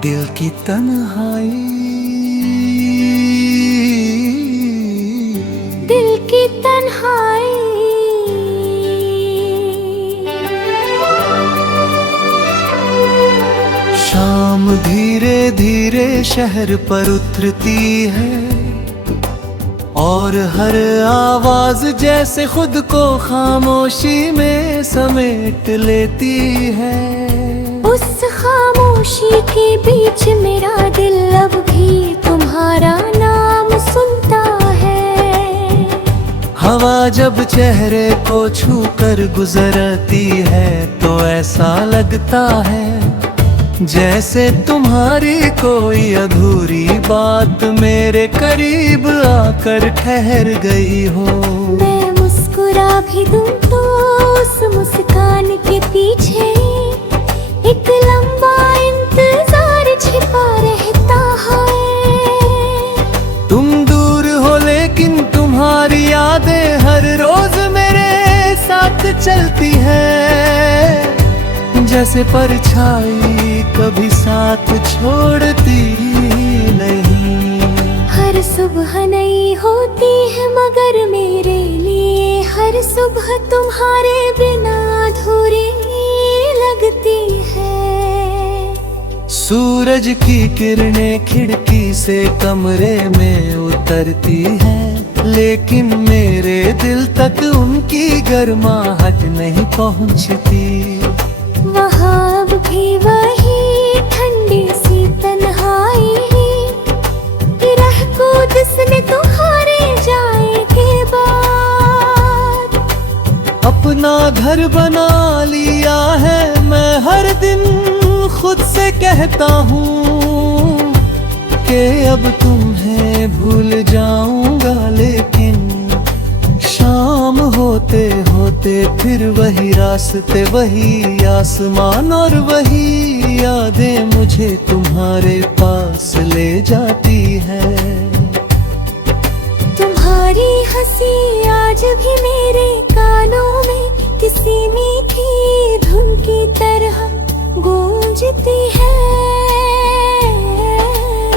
दिल की तन्हाई, दिल की तन्हाई। शाम धीरे धीरे शहर पर उतरती है और हर आवाज जैसे खुद को खामोशी में समेट लेती है। उस खामोशी के बीच मेरा दिल अब भी तुम्हारा नाम सुनता है। हवा जब चेहरे को छू कर गुजरती है तो ऐसा लगता है जैसे तुम्हारी कोई अधूरी बात मेरे करीब आकर ठहर गई हो। मैं मुस्कुरा भी दूं तो उस मुस्कान के पीछे एक लंबा इंतजार छिपा रहता है। तुम दूर हो लेकिन तुम्हारी यादें हर रोज मेरे साथ चलती है, जैसे परछाई कभी साथ छोड़ती नहीं। हर सुबह नई होती है मगर मेरे लिए हर सुबह तुम्हारे बिना अधूरी लगती है। सूरज की किरणें खिड़की से कमरे में उतरती हैं, लेकिन मेरे दिल तक उनकी गर्माहट नहीं पहुंचती। वहाँ अब भी वही ठंडी सी तन्हाई रह को जिसने तुम्हारे जाए के बाद अपना घर बना लिया है मैं हर दिन खुद से कहता हूँ कि अब तुम्हें भूल जाऊंगा, लेकिन शाम होते होते फिर वही रास्ते वही आसमान और वही यादें मुझे तुम्हारे पास ले जाती है। तुम्हारी हंसी आज भी मेरे कानों में किसी मीठी धुन की तरह गूंजती है।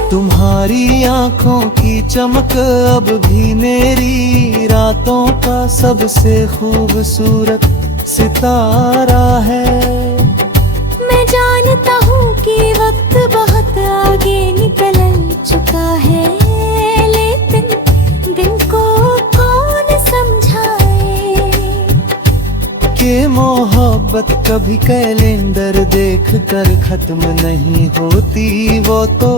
तुम्हारी आंखों की चमक अब भी मेरी रातों का सबसे खूबसूरत सितारा है। मैं जानता हूँ कि वक्त बहुत आगे निकल चुका है, लेकिन दिल को कौन समझाए कि मोहब्बत कभी कैलेंडर देख कर खत्म नहीं होती। वो तो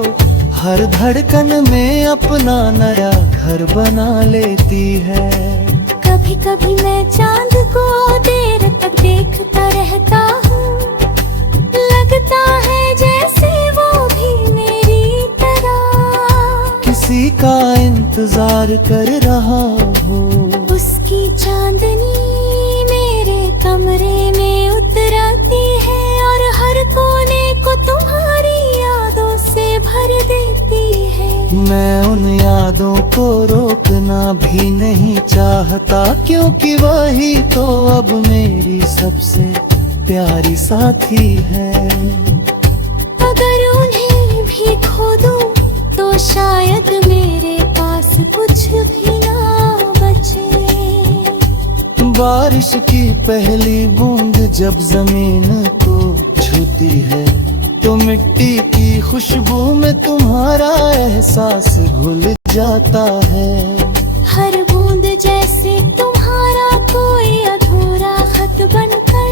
हर धड़कन में अपना नया घर बना लेती है। कभी कभी मैं चांद को देर तक देखता रहता हूँ, लगता है जैसे वो भी मेरी तरह किसी का इंतजार कर रहा हो। उसकी चांदनी मेरे कमरे में उतरती है और हर कोने को तुम्हारी यादों से भर देती है। मैं उन यादों को रोकना भी नहीं चाहता, क्योंकि वही तो अब मेरी सबसे प्यारी साथी है। अगर उन्हें भी खो दूं तो शायद मेरे पास कुछ भी ना बचे। बारिश की पहली बूंद जब जमीन को छूती है तो मिट्टी की खुशबू में तुम्हारा एहसास घुल जाता है। हर बूंद जैसे तुम्हारा कोई अधूरा खत बनकर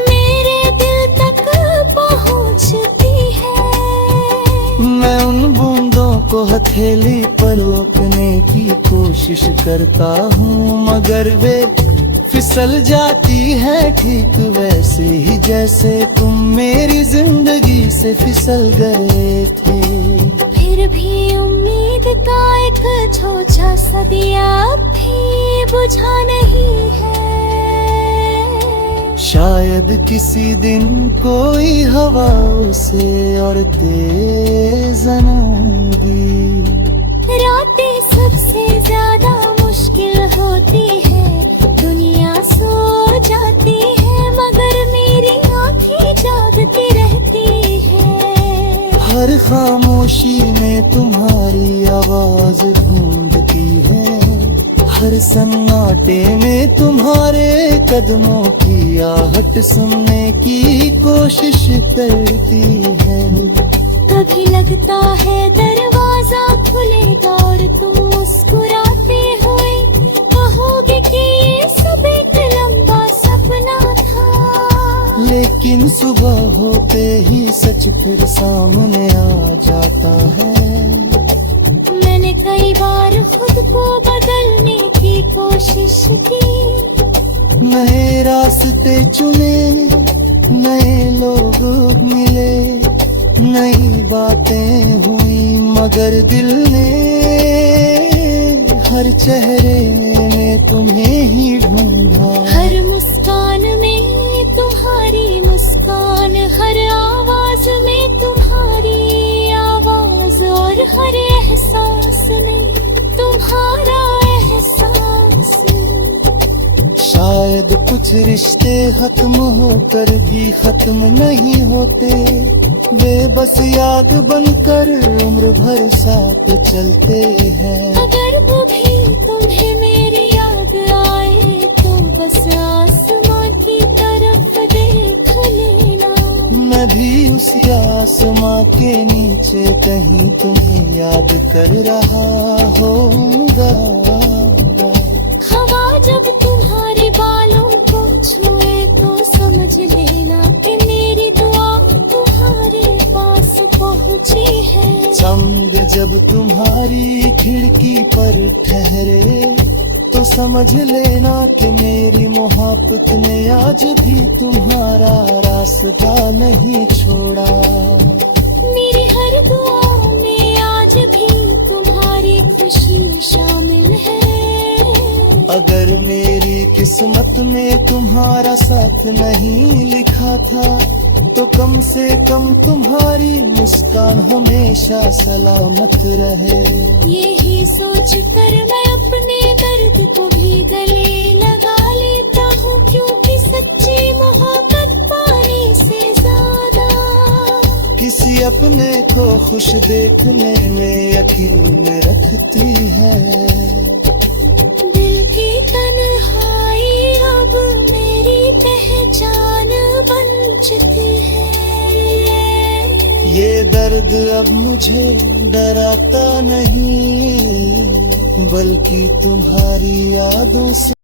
मेरे दिल तक पहुंचती है। मैं उन बूंदों को हथेली पर रोकने की कोशिश करता हूँ, मगर वे फिसल जाती है ठीक वैसे ही जैसे तुम मेरी जिंदगी से फिसल गए थे। फिर भी उम्मीद का एक छोटा सा दिया भी बुझा नहीं है। शायद किसी दिन कोई हवाओं से और तेज आऊंगी। रातें सबसे ज्यादा मुश्किल होती है, दुनिया सो जाती है मगर मेरी आँखें जागती रहती है। खामोशी में तुम्हारी आवाज ढूंढती है, हर सन्नाटे में तुम्हारे कदमों की आहट सुनने की कोशिश करती है। कभी लगता है दरवाजा खुलेगा और तुम मुस्कुराते हुए कहोगे कि ये सब एक लंबा सपना था। लेकिन सुबह होते ही सच फिर सामने आ जाता है। मैंने कई बार खुद को बदलने की कोशिश की, नए रास्ते चुने, नए लोग मिले, नई बातें हुई, मगर दिल ने हर चेहरे में तुम्हें ही ढूंढा। हर मुस्कान में तुम्हारी मुस्कान, हर आवाज में तुम्हारी आवाज, और हर एहसास में तुम्हारा एहसास। शायद कुछ रिश्ते खत्म होकर भी खत्म नहीं होते, वे बस याद बनकर उम्र भर साथ चलते हैं। अगर वो भी तुम्हें मेरी याद आए तो बस आसमां की तरफ देख लेना। मैं भी उसी आसमां के नीचे कहीं तुम्हें याद कर रहा होगा। हवा जब तुम्हारे बालों को छुए तो समझ लेना कि मेरी दुआ तुम्हारे पास पहुंची है। संग जब तुम्हारी खिड़की पर ठहरे तो समझ लेना कि मेरी मोहब्बत ने आज भी तुम्हारा रास्ता नहीं छोड़ा। मेरी हर दुआ में आज भी तुम्हारी खुशी शामिल है। अगर मेरी किस्मत में तुम्हारा साथ नहीं लिखा था तो कम से कम तुम्हारी मुस्कान हमेशा सलामत रहे। यही सोच कर मैं अपने दर्द को भी गले लगा लेता हूँ, क्योंकि सच्ची मोहब्बत पाने से ज्यादा किसी अपने को खुश देखने में यकीन रखती है। दिल की तन्हाई अब मेरी पहचान बन चुकी है। ये दर्द अब मुझे डराता नहीं, बल्कि तुम्हारी यादों से